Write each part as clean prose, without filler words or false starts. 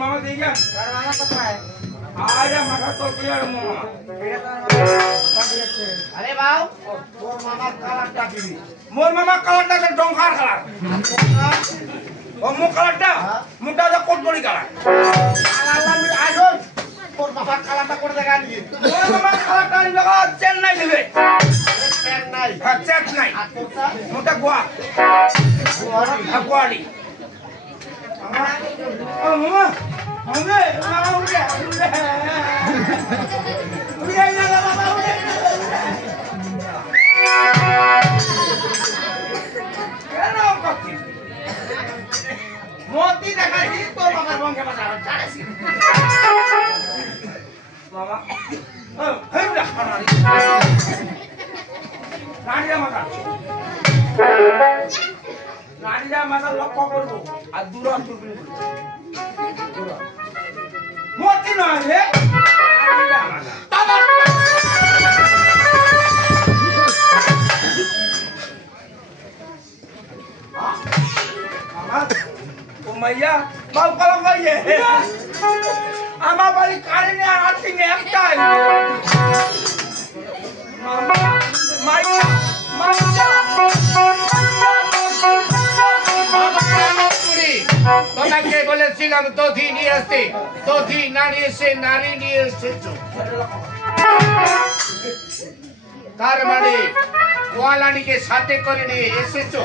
মামা দিগা তার মামা কোথায়? আরে মাথা তো ক্লিয়ার মামা আরে বাউ তোর মামার কালারটা দিবি। মোর মামা কালারটা তো ডংকার কালার ও মুখ কালারটা মুখটা তো কোটকড়ি কালার আল্লাহ আমি আইসন তোর মামার কালারটা করে দেখা দিবি। মোর মামা কালারটা নিবে চেন্নাই দিবে চেন্নাই হ্যাঁ চেন্নাই আর তোরটা মোটা গোয়া গুয়াহাটি। গোয়ালি ও মামা মামা মামা উড়ে উড়ে না বাবা উড়ে কেন করছিস মতি দেখাইছি তোর মামার রঙে বাজার জানিস মামা হেই রাখানারি নারীরা মাথা লক্ষ্য করবো আর দূর দূরবীন মতি নয় রে নারীরা মাথা মাইয়া বাউ কলম গাইয়ে আমার বাড়ি কারেন্ট আর আর্থিং একটাই মাইয়া মাইয়া তোমাকে বলেছিলাম দধি নিয়ে আসতে দধি নারী এসে নারী নিয়ে এসেছো তার মানে গোয়ালানিকে সাথে করে নিয়ে এসেছো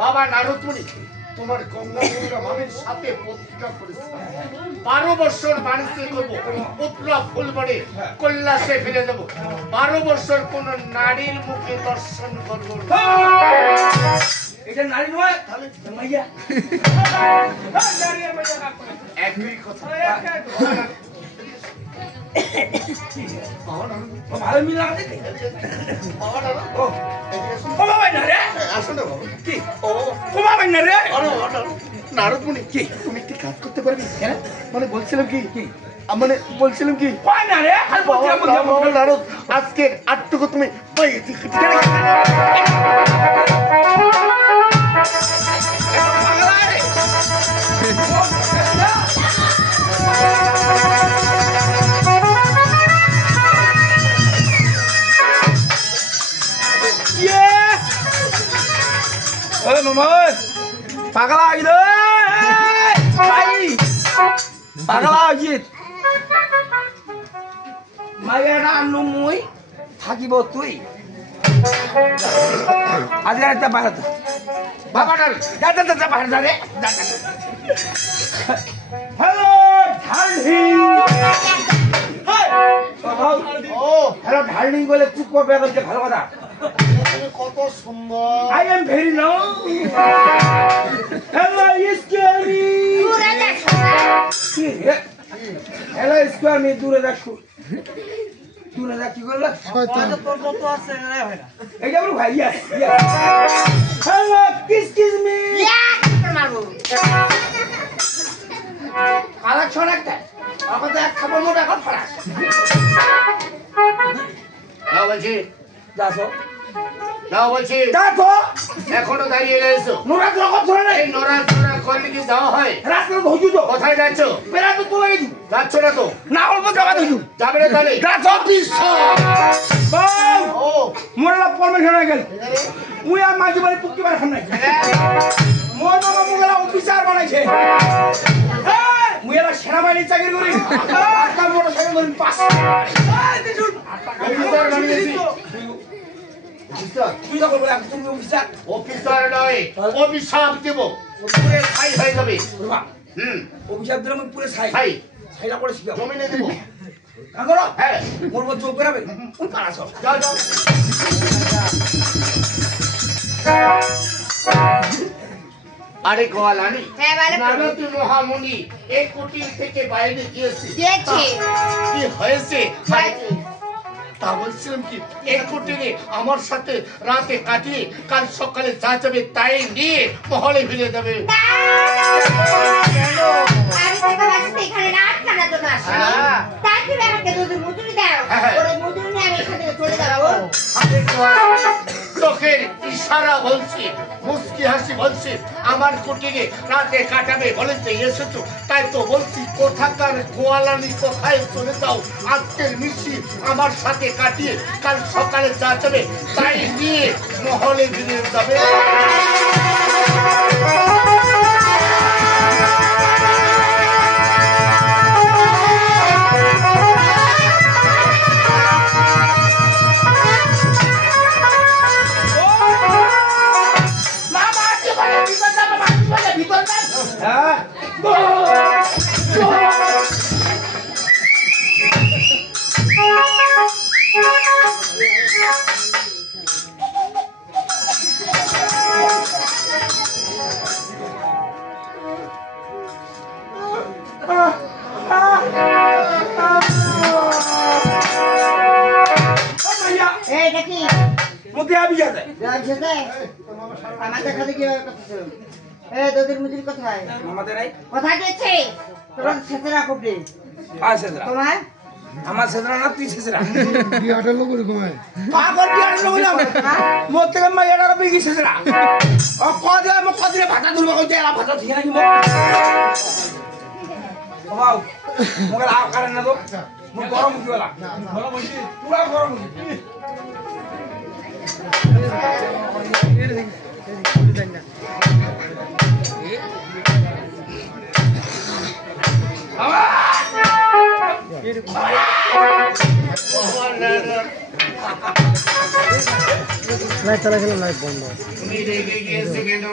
বাবা নারদমুনি তোমার গঙ্গা মামির সাথে প্রতিজ্ঞা করেছে 12 বছর মানুষকে করবো পুত্রা ফুল বনে কল্যাসে ফেলে দেবো 12 বছর কোন নারীর মুখে দর্শন করবো এটা নারী নয় তাহলে মাইয়া নারী আর মাইয়া একই কথা ভালো মিল লাগে ও বাবা না রে আসলে বাবা কি ও বাবা না রে নারদমুনি কি তুমি একটি কাজ করতে পারবি মানে বলছিলাম কি মানে বলছিলাম কি হয় না রে আর বলছিলাম নারদ আজকের আটটুকু তুমি ওই মামা পাগলা আইল ভাই পাগলা আইছিস মাইয়াটা আনলু মুই থাকিব তুই আজকে একটা বাহার বাবাটার যা যা যা বাহার যা রে হ্যালো ঢালহি ও হ্যালো ঢালহি বলে চুপ করবে বলতে ভালো কথা তুমি কত সুন্দর I am very low. Hello, excuse me. Hello, excuse me. দূরে রাখো। দূরে রাখি করলা? তোর কত আছে রে ভাইরা? এইটা বড় ভাই yes. Hello, excuse me. মারবো কালেকশন একটা। আমাদের এক খাবার মোটা এখন ফরাস। নাও বলছি যাসো। নাও বলছি যাসো। এখনো দাঁড়িয়ে রয়েছো নোরা তো কথা ধরে নাই। এই নড়াচড়া করলে কি যাওয়া হয় রাস্তায় ধুজু তো। কোথায় যাচ্ছ বেলা তো তুলে গেছি। যাচ্ছ না তো না অল্প যাবা ধুজু। যাবে না তাহলে যাসো বাউ ও মোরলা পারমিশন হয়ে গেল মুই আর মাঝে বাড়ি পুক্কি বার খাম নাই মোর বাবা মুগলা অফিসার বানাইছে মুই এলা সেনাবাহিনী চাকরি করি আটটা মোটর সাইকেল ধরি পাস অফিসার বানিয়েছি তুই তো বলে তুমি অফিসার অফিসার নয় অভিশাপ দেব পুরে ছাই হয়ে যাবে অফিসার দিলে আমি পুরে ছাই ছাই ছাইটা করে শিখাবো জমিনে দেব করো হ্যাঁ মোর মতো চোখ বেরাবে কোন পাড়া সব যাও যাও আরে গোয়ালানি হ্যাঁ বলে নারদ মহামুনি এই কুটির থেকে বাইরে গিয়েছে গেছি কি হয়েছে হয়েছে। তা বলছিলাম কি এই কুটিরে আমার সাথে রাতে কাটিয়ে কাল সকালে যা যাবে তাই নিয়ে মহলে ফিরে যাবে আমি থেকে বাসতে এখানে রাত কাটা তো না হ্যাঁ। তাই তুমি আমাকে দুধ মজুরি দাও হ্যাঁ। ওরে মজুরি নিয়ে আমি এখান থেকে চলে যাবো চোখের ইশারা বলছি, মুস্কি হাসি বলছি, আমার কুটিরে রাতে কাটাবে বলেছে এসেছো, তাই তো বলছি কোথাকার গোয়ালানি কোথায় চলে যাও, আজকের মিষ্টি আমার সাথে কাটিয়ে কাল সকালে যা যাবে তাই নিয়ে মহলে ফিরে যাবে। হ্যাঁ এইটা কি মধ্যে আবি যাতে রাজতে আমার দেখাতে কি করতেছো? তোদের মুদির কোথায়? আমাদের নাই কোথায় গেছে? তোমার ছেলেরা কবি পাঁচ সেজরা তোমার আমার সেজরা না তুই সেজরা বিয়াটা লোক ঘুমায় পাগল বিয়ার লোক না মোর থেকে মাইয়াটা বিগি সেজরা ও কদে মো কদরে ভাতা দুর্বা কইতে এলা ভাতা ঠিক নাকি মো বাবা মোকে লাভ করেন না তো মো গরম হইছে বলা গরম হইছে পুরা গরম হইছে তুমি রেগে গিয়েছো কেন?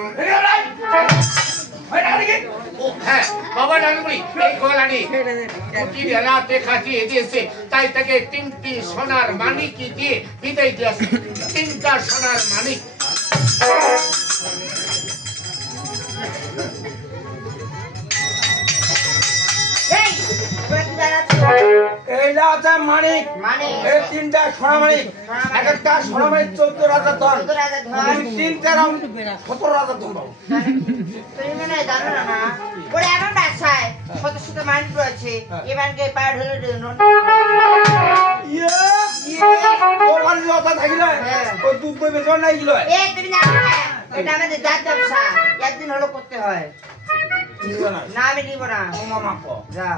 ভাই নাকি ও হ্যাঁ, বাবা নানুমণি এই গোয়ালানি কুটিরে রাতে খাটিয়ে দিয়েছে, তাই তাকে 3টি সোনার মানিক দিয়ে বিদায় দিয়েছে। 3টা সোনার মানিক। এই তোরা কি দাঁড়াচ্ছ? এইটা আছে মানিক মানিক। এই তিনটা সোনা মানিক এক একটা সোনা মানিক 14,000 ধন তোরা আগে ধর। তুমি তিনটা রাম 17,000 ধন পাবো তুমি মনে হয় জানো না মা? ওরা এমন ব্যবসায় কত শত মাইন্ড রয়েছে এবারকে পার হলে ইয়ে তোর বাড়ি কথা থাকিলে ওই দুধ বই বেচন নাই গিলো তুমি জানো না এটা আমাদের জাত ব্যবসা একদিন হলো করতে হয় না আমি নিব না ও মামা কো যা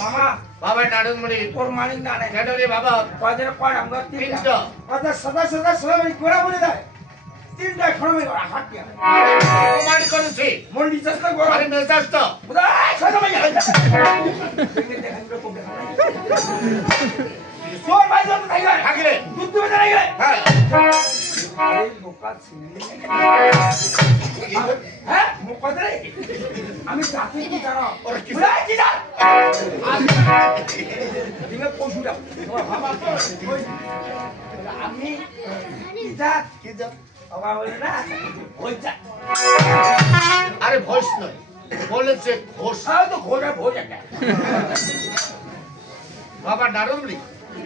মামা বাবা নানুমণি তোর মানিক না নাই কেন রে বাবা? কয়দিন কয় আমরা তিনটা তিনটা। কথা সদা সদা সোনা মানিক গোড়া বলে দেয় তিনটা সোনা মানিক হাত দিয়া প্রমাণ করেছে। মন্ডি চেষ্টা করো আরে মেজাজ তো বুঝাই সোনা মানিক তোর ভাই যত থাকবে থাকলে দুধ দিবে না গেলে হ্যাঁ এই বোকা ছিলি হ্যাঁ মুখ কথা রে আমি জাতি কি জানো ওরা কি বুঝাই কি জান তুমি পশুটা বাবা তো ওই আমি কি জাত বাবা বলে না ওই জাত আরে ভোজ নয়, বলেছে ঘোষ। তো ঘোড়া ভোজ একটা বাবা নানুমণি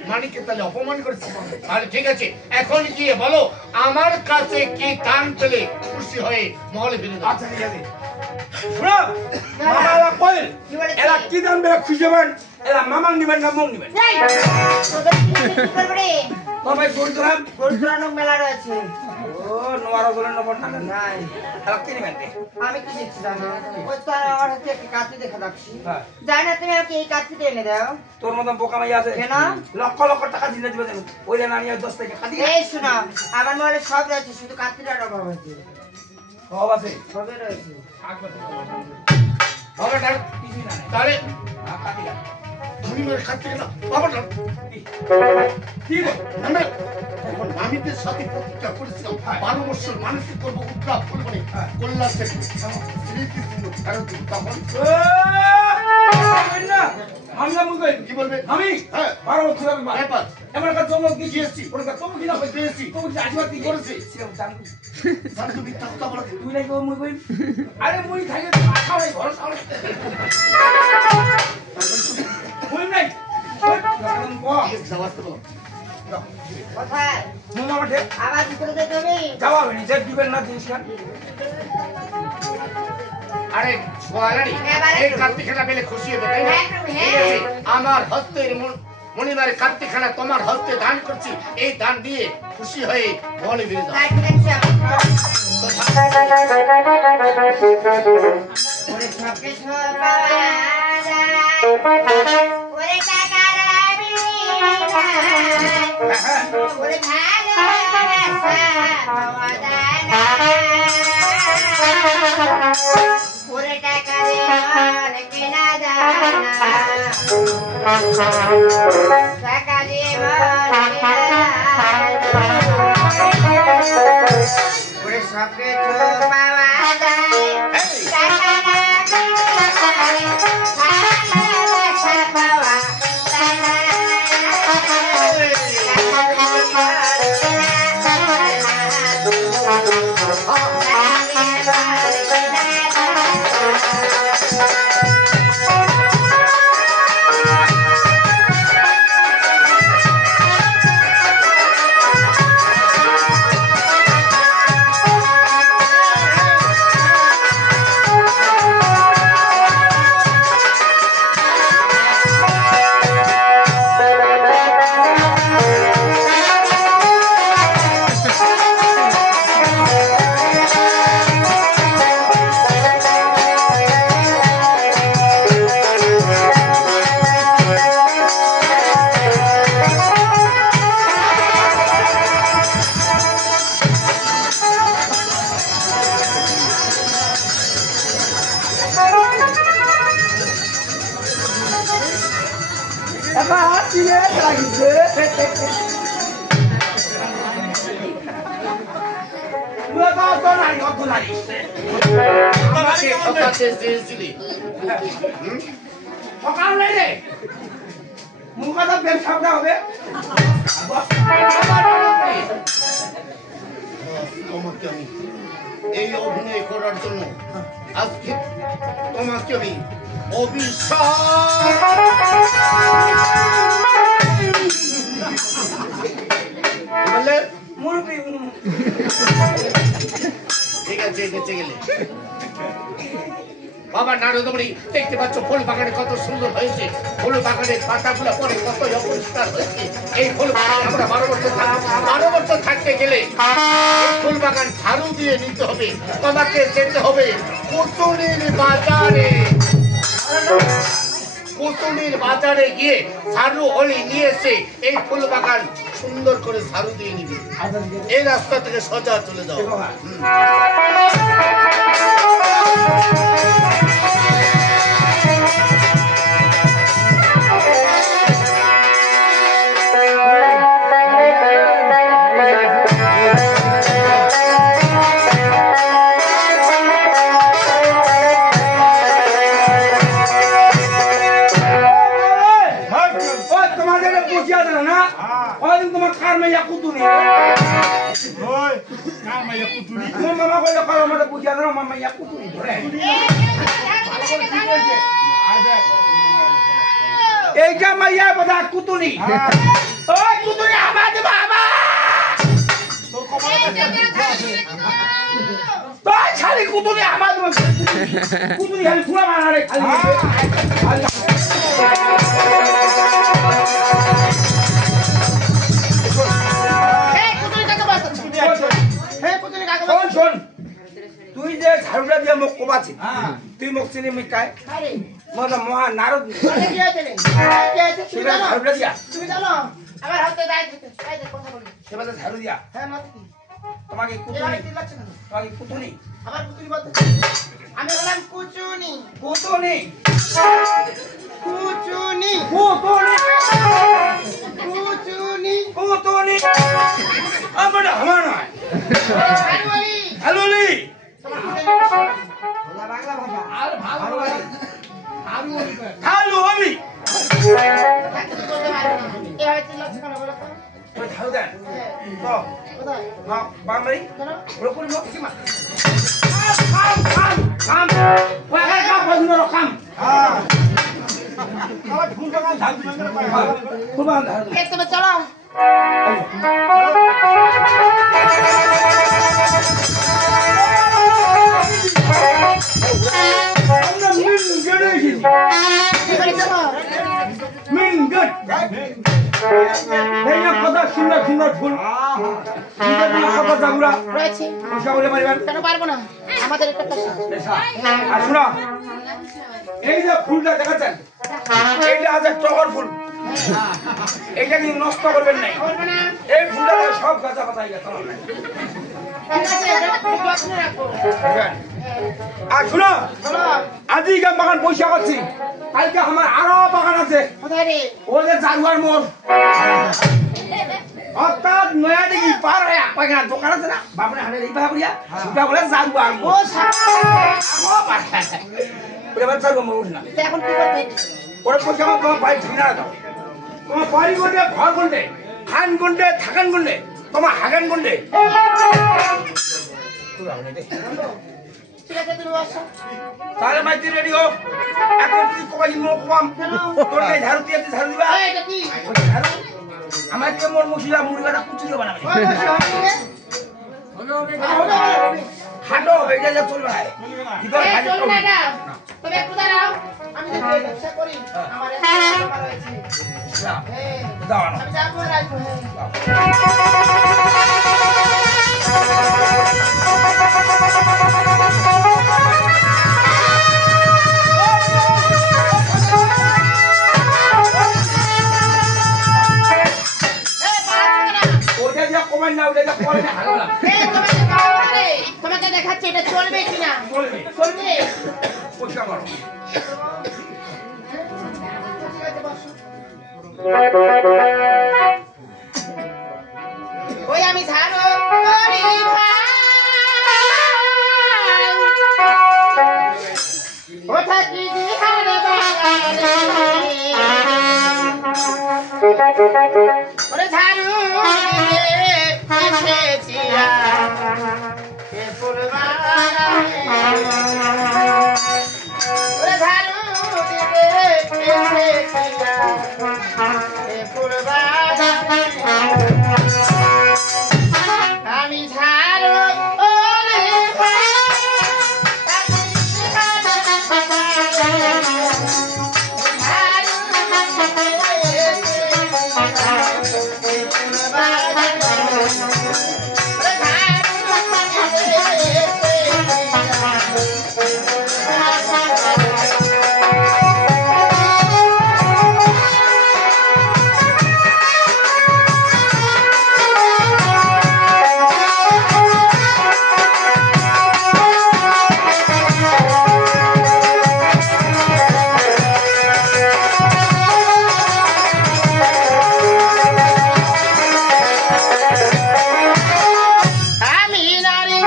মানিককে তাহলে অপমান করেছে। তাহলে ঠিক আছে, এখন গিয়ে বলো আমার কাছে কি দান পেলে খুশি হয়ে মহলে ফিরে যাও। আচ্ছা ঠিক আছে শুনো মামারা কইল এরা কি দাম বেলা খুশি হবেন এরা মামাং নিবেন না মং নিবেন এই তোদের কি করবে রে তবে কই দিলাম গরুরানোর মেলা রয়েছে ও নোয়ারা বলেন না পড়না নাই এরা কি নিবেন রে আমি কি দেখছি জানো ওই তো আমার হাতে একটা কাঁচি দেখা যাচ্ছি হ্যাঁ জানি না তুমি আমাকে এই কাঁচিটা এনে দাও তোর মতন বোকা মাই আছে কেন? লক্ষ লক্ষ টাকা দিনে দিবে দেন ওই না নিয়ে 10 টাকা কাটি এই শোনো আমার মনে সব রয়েছে শুধু কাঁচিটার অভাব আছে সব আছে সবই রয়েছে বাবা নানু কিছুই না তাহলে কাটি তুমি মেরে খাচ্ছে না বাবা নানু কি গো আমরা এখন মামিদের সাথে প্রতিজ্ঞা করেছিলাম 12 বছর মানুষকে করবো উদ্ধার করবো কল্যাণ থেকে শ্রীকৃষ্ণ ফেরত দিব। তখন আমি না মুখে কি বলবে? আমি হ্যাঁ 12 বছর আমি এবার এমন একটা জঙ্গল GST গিয়েছি ওর কাছে তুমি কিনা পেয়েছি। তুমি কি আশীর্বাদ কি করেছি। সেরকম জানবো শান্ত মিথ্যা কথা বলে তুই নাই গো মুই কই আরে মুই থাকে মাথা নাই ঘর সামনে মুই নাই যাওয়াতে বলো কোথায় মুমা মাঠে আবার ভিতরে যেতে হবে যাওয়া হবে নিজের দিবেন না জিনিস খান আরে গোয়ালারি হ্যাঁ, বারে। এই কার্তিক খেলা পেলে খুশি হবে তাই না? হ্যাঁ, হ্যাঁ। ঠিক আছে, আমার হস্তের মণিবার কার্তিখানা তোমার হস্তে দান করছি, এই দান দিয়ে খুশি হয়ে বলে ফিরে যাও। ওরে সবকে সব পাওয়া যায়, ওরে টাকার ওরে ভালোবাসা পাওয়া যায় না, ওরে টাকা দিয়ে কেনা যায় না, টাকা দিয়ে ওরে সবকে সব পাওয়া যায়, টাকা ভালোবাসা পাওয়া যায় না। আমাকে ঠকাতে চেয়েছিলি, সকাল নাই রে মুখা তো বেশ সামনে হবে। তোমাকে আমি এই অভিনয় করার জন্য আজকে তোমাকে আমি বললে মুরব্বী ঠিক আছে বেঁচে গেলে। বাবা নারদমণি দেখতে পাচ্ছ ফুল বাগানে কত সুন্দর হয়েছে, ফুল বাগানের পাতাগুলো পরে কত অপরিষ্কার হয়েছে। এই ফুল বাগানে আমরা 12 বছর থাকতে গেলে ফুল বাগান ঝাড়ু দিয়ে নিতে হবে। তোমাকে যেতে হবে কুতুনির বাজারে, কুতুনির বাজারে গিয়ে ঝাড়ু হলি নিয়ে এসে এই ফুল বাগান সুন্দর করে ঝাড়ু দিয়ে নিবি। এই রাস্তা থেকে সোজা চলে যাও। তোমার কার মাইয়া কুতুনি মামা কইলে কারো মধ্যে বুঝিয়া দাও মামা ইয়া কুতুনি ধরে এইটা মাইয়া বড় কুতুনি ওই কুতুনি আমা দে বাবা তোর কপালে তো ছাড়ি কুতুনি আমা দে কুতুনি খালি ফুলা মারে খালি তুই যে ঝাড়ুটা দিয়ে মোক কোবাছি তুই মোক চিনি মিটাই মজা মহা নারদ সেটা ঝাড়ুটা দিয়া তুমি জানো আমার হাতে কথা বলি সেটা ঝাড়ু দিয়া হ্যাঁ মত কি তোমাকে কুতুনি তোমাকে কুতুনি আবার কুতুনি বলতে আমি বললাম কুচুনি কুতুনি কুচুনি কুতুনি কুচুনি কুতুনি আমার আমার নয় হালুয়ালি হালুলি বাংলা ভাষা আর ভালো হালু আমি ওই ঝাড়ু দেন তো বাংলারি ওরকম লোক কি মা কাম কাম কাম ওই কাম বন্ধ কাম আমার ফুল বাগান ঝাড়ু দিবেন ফুল বাগান ঝাড়ু এই তুমি চলো min good এই না কত সুন্দর সুন্দর ফুল কত জাগুরা রয়েছে পয়সা বলে পারিবেন কেন পারবো না আমাদের একটা পেশা আর শোনা এই যে ফুলটা দেখাচ্ছেন এইটা আছে টগর ফুল এইটা কিন্তু নষ্ট করবেন নাই করবো না এই ফুলটা সব গাছা পাতা গেছে ঠিক আছে এটা খুব যত্নে রাখবো আর শোনো বলো আজই গাম বাগান পয়সা করছি কালকে আমার আরো বাগান আছে কোথায় রে ও যে জাগুয়ার মোড় অর্থাৎ নয়া দিঘি পার হয়ে পায়খানা দোকান আছে না বাবনে হাটে এই ভাবে করিয়া ওটা বলে জাগুয়ার ও মোড় সাপ ওটা বলে জাগুয়ার মোড় না তো এখন কি করতে ওরা পয়সা আমার তোমার বাড়ি ঠিকানা দাও তোমার বাড়ি কোনটে ঘর কোনটে খান কোনটে থাকান কোনটে তোমার হাগান কোনটে ঠিক আছে তুমি বসো তাহলে মাইতি রেডি হোক এখন তুই কবাই মোড় কম তোর কাছে ঝাড়ু দিয়ে ঝাড়ু দিবা এই এটা কি ঝাড়ু আমার কে মোর মশলা মুড়িটা কুচুরি বানাবে হাঁটো এটা যে চলবে না ভিতরে এই হাঁটো চলবে না এটা তবে একটু দাঁড়াও আমি তো ব্যবসা করি আমার একটা ব্যাপার রয়েছে হ্যাঁ দাও না আমি যাবো রাখবো হ্যাঁ ওটা যে কমান না ওটা যে করে না হালো না তোমাকে দেখাচ্ছি এটা চলবে কিনা চলবে চলবে পয়সা করো ঠিক আছে বসো ওই আমি ঝাড়ু করি ও থাকি দিহারে বাগানে ওরে ঝাড়ু দিলে এসেছি এ ফুলবাগানে ওরে ঝাড়ু দিলে এসেছি এ ফুলবাগানে আমি ঝাড়ু ওরে আমি নারী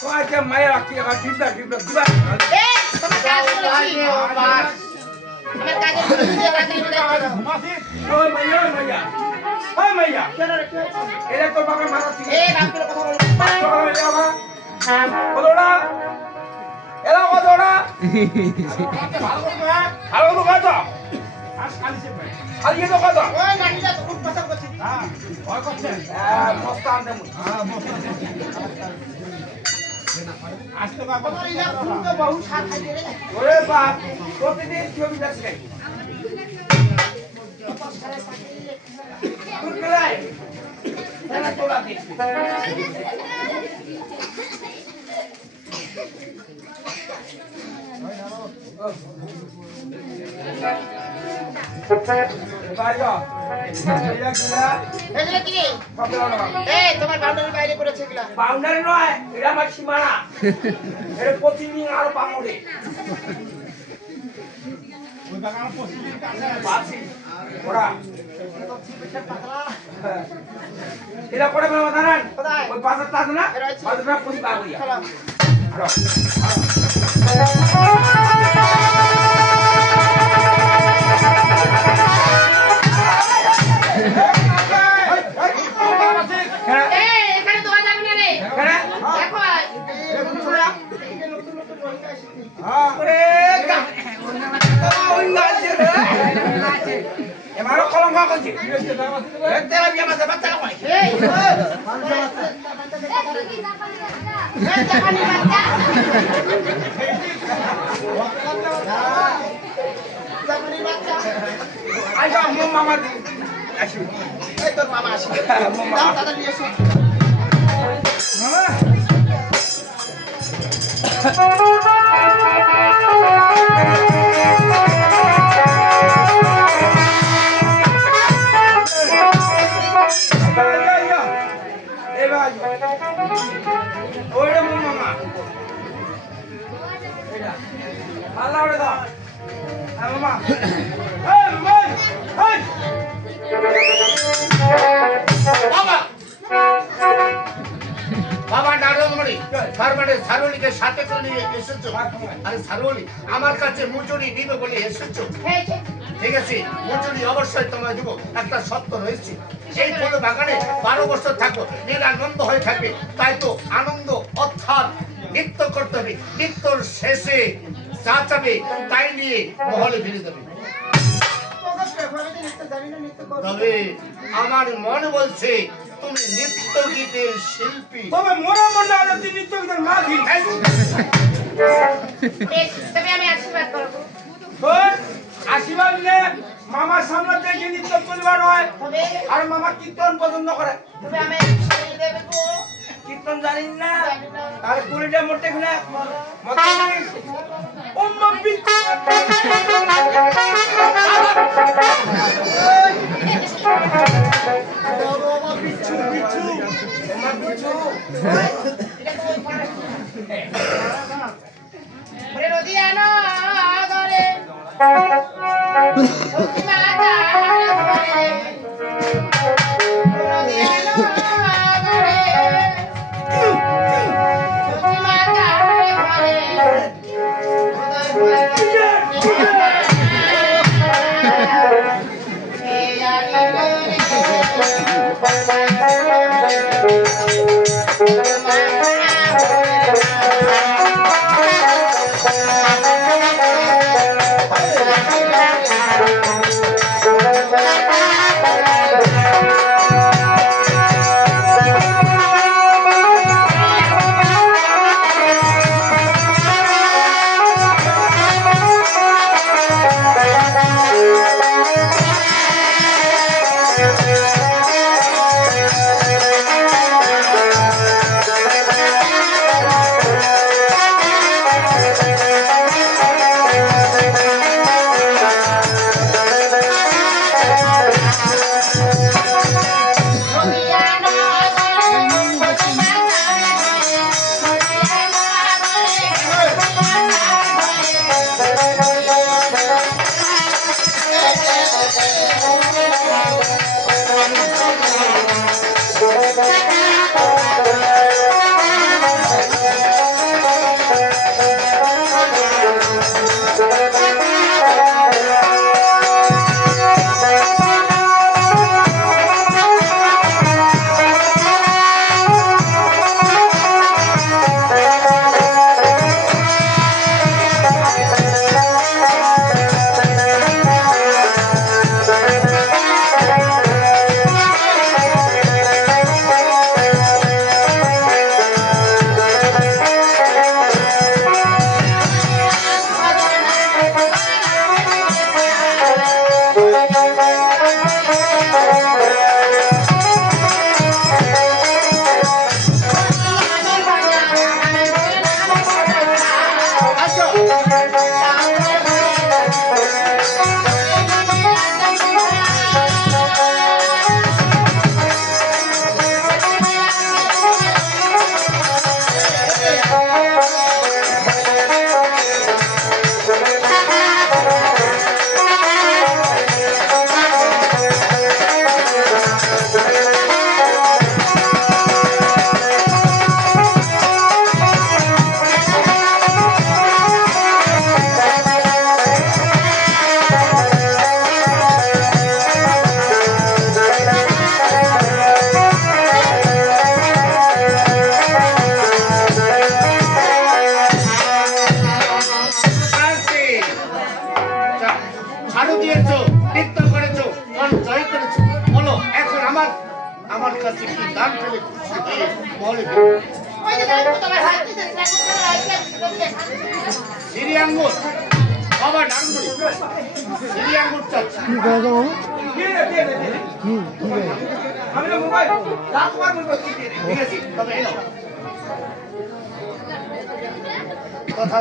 তোমাকে মায়ের রাখি আর ডিমটা দিবা তোমার কাজ করেছি আমার কাজের ওই মাইয়া ওই মাইয়া এটা তো বাবা মারা ছিল এই বাপের কথা বলো কতটা এরা কতটা ভালো তো কত খালি তো কত ওই নাকিটা তো খুব পছন্দ করছে মস্ত আনতে তোমার ইলা ফুল তো বহু স্বাদ খাইতে রে ওরে বাপ প্রতিদিন ছবি দেখে তুই তোলা দেখবে এগুলো কি এই তোমার বাউন্ডারির বাইরে করেছে এগুলা বাউন্ডারি নয় এটা আমার সীমানা এটা প্রতিদিন আরো পামড়ে ওরা এটা করে বলবো দাঁড়ান ওই পাথরটা আছে না পাথরটা প্রতি পার করিয়া এখানে তো যাবে না রে দেখো এমারও কলঙ্ক করছে তেরা বিয়া মাঝে বাচ্চা হয় এই আইসা আমার মামা আসি এই তোর মামা আসবে মামা দাদা নিয়ে এসো মামা ওইটা মোর মামা এটা আল্লাহ ওরে দাও মামা এই মামা এই বাবা বাবা নারদমণি তার মানে সারোলিকে সাথে করে নিয়ে এসেছো আরে সারোলি আমার কাছে মজুরি দিবে বলে এসেছো ঠিক আছে মজুরি অবশ্যই তোমায় দিব একটা সত্য রয়েছে এই ফুল বাগানে 12 বছর থাকো নিরানন্দ হয়ে থাকবে তাই তো আনন্দ অর্থাৎ নৃত্য করতে হবে নৃত্যর শেষে যা চাবে তাই নিয়ে মহলে ফিরে যাবে তবে আমার মন বলছে তুমি নৃত্য গীতের শিল্পী তবে মোরা মন্ডা আরতি নৃত্য গীতের মাঝি বেশ তবে আমি আশীর্বাদ করব ওই আশীর্বাদ নিয়ে মামার সামনে দেখে নৃত্য পরিবার হয় তবে আর মামা কীর্তন পছন্দ করে তবে আমি ছেড়ে দেব গো কীর্তন জানিস না আর কুড়িটা মোটে খুলে ওম্মা বিচ্ছু বিচ্ছু বিচ্ছু ওম্মা বিচ্ছু ওরে রদিয়ানো ধরে মাতা ধরে রদিয়ানো ধরে মাতা তোমার কাছে কি দান পেলে খুশি হয়ে বলে দেবো। ওই যে দেখো তোমার হাত দিতে সিরি আঙ্গুর বাবা নারুমণি সিরি আঙ্গুর চাচ্ছি। দিয়ে দে, দিয়ে দে, দিয়ে দে। আমি তো মোবাইল রাত মার মোবাইল দিয়ে দে। ঠিক আছে তবে এলো কথা